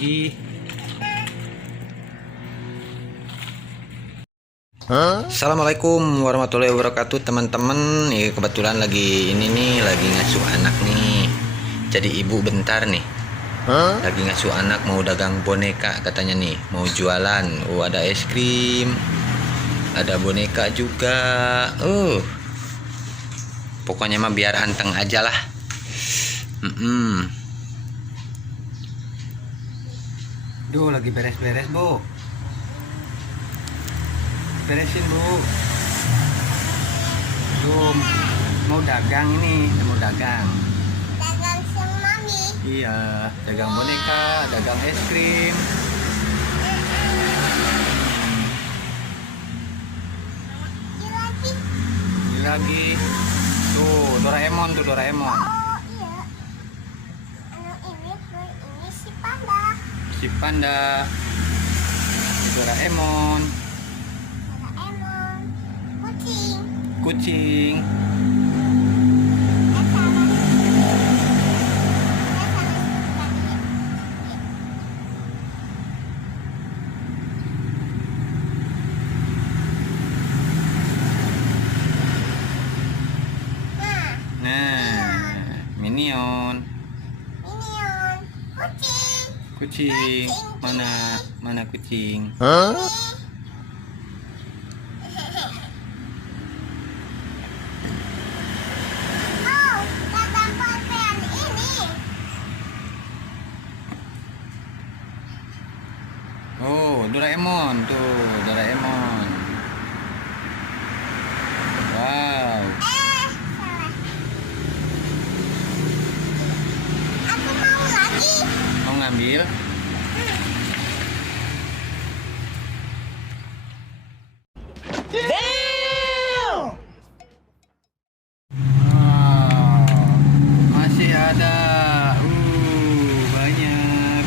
lagi. Assalamualaikum warahmatullahi wabarakatuh teman-teman. Ini kebetulan lagi lagi ngasuh anak nih. Jadi ibu bentar nih. Lagi ngasuh anak, mau dagang boneka katanya nih, mau jualan. Oh, ada es krim, ada boneka juga. Pokoknya mah biar anteng aja lah. Duh, lagi beres-beres, Bu. Beresin, Bu. Duh, mau dagang ini, mau dagang. Dagang siang mami. Iya, dagang boneka, dagang es krim. Ini lagi. Tuh, Doraemon tuh, Doraemon. Oh iya. Ini si panda. Si panda. Ini Doraemon. Doraemon. Kucing. Kucing. Nah, Minion. Minion. Kucing. Kucing. Mana kucing? Oh, datang pulpen ini. Oh, Doraemon tuh, Doraemon. Wow. Salah. Aku mau lagi. Mau ngambil? Masih ada. Banyak.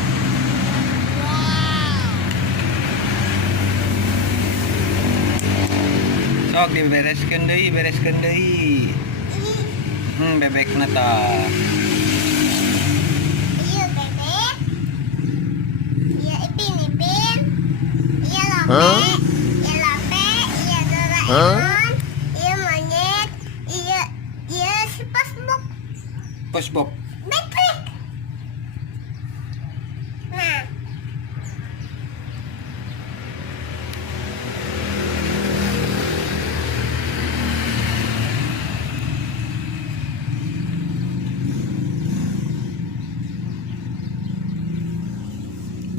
Sok dibereskeun deui, bereskeun deui. Bebek nata. Iya bebek. Iya Ipin. Iya lope. Iya lope. Iya Doraemon. Iya monyet. Iya si SpongeBob. SpongeBob. Bebek. Nah.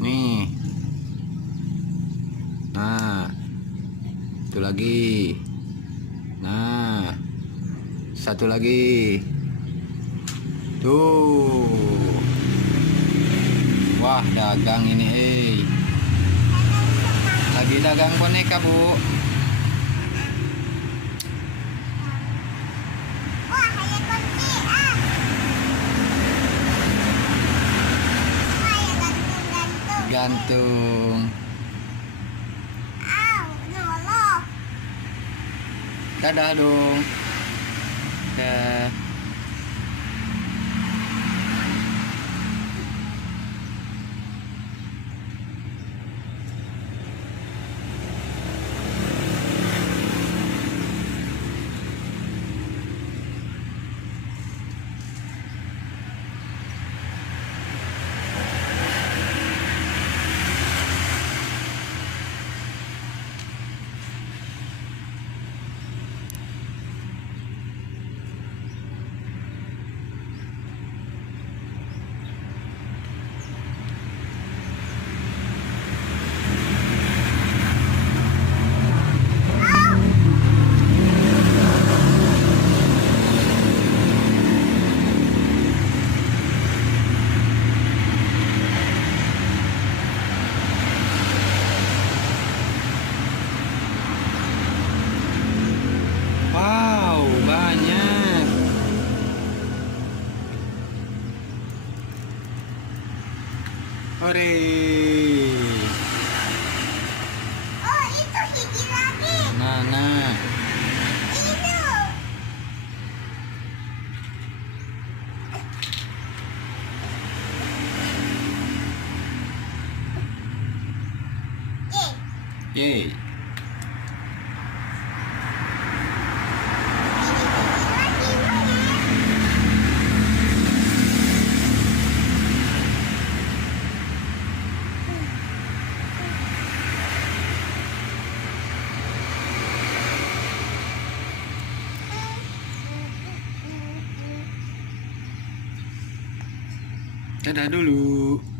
Nih. Nah. Itu lagi. Nah. Satu lagi. Tuh. Wah, dagang ini, Lagi dagang boneka, Bu. Wah, ada kunci. Gantung. Gantung. Noloh. Dadah dong. Dah. Wow, banyak. Hore. Oh, itu hiji lagi. Nah. Itu. Yeay. Dadah dulu.